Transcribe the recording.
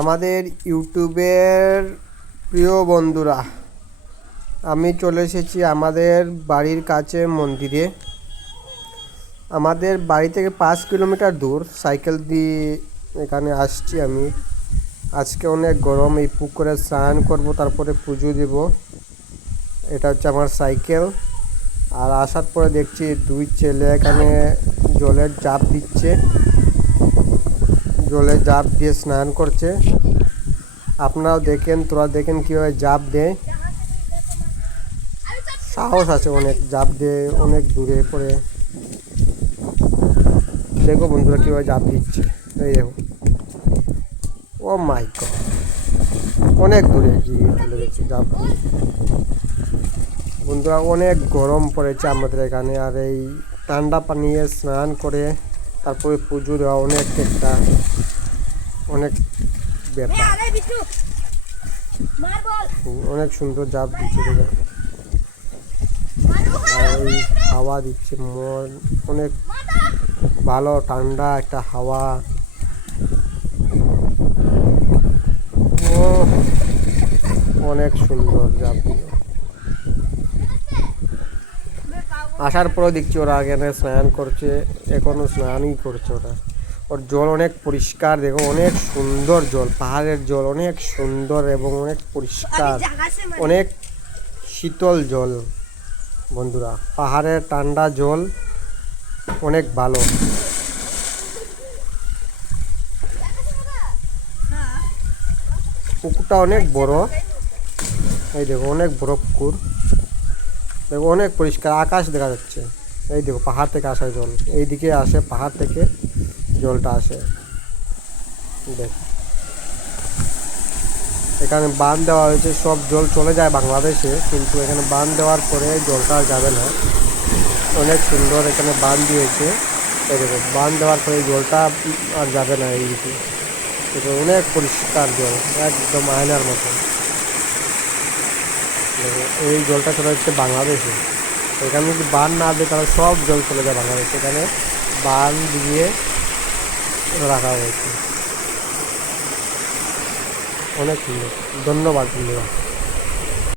আমাদের ইউটিউবের প্রিয় বন্ধুরা, আমি চলে এসেছি আমাদের বাড়ির কাছে মন্দিরে। আমাদের বাড়ি থেকে 5 কিলোমিটার দূর সাইকেল দিয়ে এখানে আসছি আমি। আজকে অনেক গরম, এই পুকুরে স্নান করব, তারপরে পুজো দেব। এটা হচ্ছে আমার সাইকেল। আর আসার পরে দেখছি দুই ছেলে এখানে জলের ঝাঁপ দিচ্ছে, জলে ঝাঁপ দিয়ে স্নান করছে। আপনারাও তোরা দেখেন কীভাবে ঝাঁপ দেয়। সাহস আছে অনেক, ঝাঁপ দিয়ে অনেক দূরে পড়ে। দেখো বন্ধুরা কীভাবে ঝাঁপ দিচ্ছে, এই দেখো। ও মাই গড, অনেক দূরে গিয়ে চলে গেছে ঝাঁপ দিয়ে। বন্ধুরা অনেক গরম পড়েছে আমাদের এখানে, আর এই ঠান্ডা পানিয়ে স্নান করে তারপরে পুজো দেওয়া অনেক ব্যাপার। অনেক সুন্দর ঝাঁপ দিচ্ছে দেখো। আর এই হাওয়া দিচ্ছে, অনেক ভালো ঠান্ডা একটা হাওয়া। ও অনেক সুন্দর ঝাঁপ দিল। আসার পরে দেখছি ওরা এখানে স্নান করছে, এখনো স্নানই করছে ওরা। ওর জল অনেক পরিষ্কার, দেখো অনেক সুন্দর জল, পাহাড়ের জল অনেক সুন্দর এবং অনেক পরিষ্কার, অনেক শীতল জল। বন্ধুরা পাহাড়ের ঠান্ডা জল অনেক ভালো। পুকুরটা অনেক বড়, এই দেখো অনেক বড় পুকুর। দেখো অনেক পরিষ্কার, আকাশ দেখা যাচ্ছে। এই দেখো পাহাড় থেকে আসা জল, এইদিকে আসে, পাহাড় থেকে জলটা আসে। দেখো এখানে বাঁধ দেওয়া হয়েছে, সব জল চলে যায় বাংলাদেশে, কিন্তু এখানে বাঁধ দেওয়ার পরে জলটা আর যাবে না। অনেক সুন্দর এখানে বাঁধ দিয়েছে। এই দেখো বাঁধ দেওয়ার পরে জলটা আর যাবে না এইদিকে। দেখো অনেক পরিষ্কার জল, একদম আয়নার মতো। দেখো এই জলটা চলে যাচ্ছে বাংলাদেশে। এখানে যদি বাঁধ না দেয় তাহলে সব জল চলে যায় বাংলাদেশে। এখানে বাঁধ দিয়ে রাখা হয়েছে। অনেক সুন্দর, ধন্যবাদ বন্ধুরা।